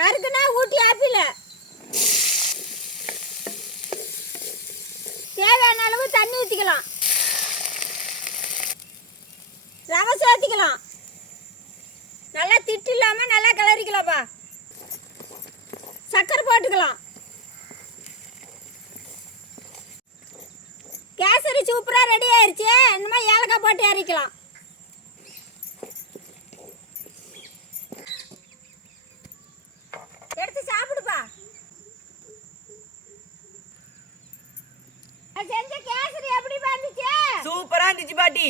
நறுக்குனா ஊட்டி apple தேவையான அளவு தண்ணி ஊற்றிக்கலாம். ரவை சேர்த்திக்கலாம். நல்லா திட்டு இல்லாமல் நல்லா கிளறிக்கலாம்ப்பா. சர்க்கரை போட்டுக்கலாம். கேசரி சூப்பராக ரெடி ஆயிடுச்சு. இந்த மாதிரி ஏலக்காய் போட்டு இறக்கலாம். எடுத்து சாப்பிடுப்பா. செஞ்ச கேசரி எப்படி இருந்துச்சு? சூப்பரா இருந்துச்சு பாட்டி.